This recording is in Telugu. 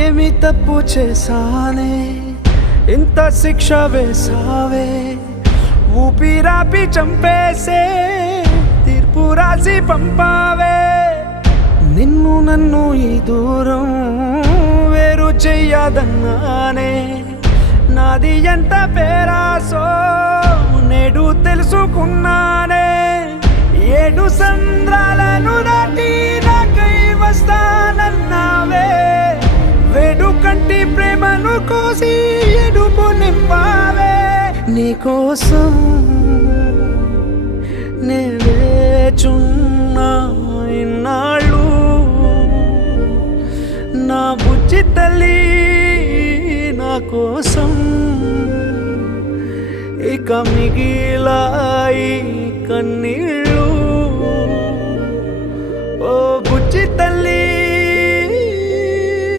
ఏమి తప్పు చేశానే ఇంత శిక్ష వేసావే ఊపిరాపి చంపేసే తీర్పు రాసి పంపావే నిన్ను నన్ను ఈ దూరం వేరు చెయ్యదన్నానే నాది ఎంత పేరాసో నేడు తెలుసుకున్నానే 7 సంద్రాలను దాటి నాకై వస్తానన్నావే వేడు కంటి ప్రేమను కోసి ఎడుపు నింపావే నీకోసం నే వేచున్నా ఇన్నాళ్ళు నా బుజ్జి తల్లి నా కోసం ఇక మిగిలాయి కన్నీళ్ళు ఓ బుజ్జి తల్లి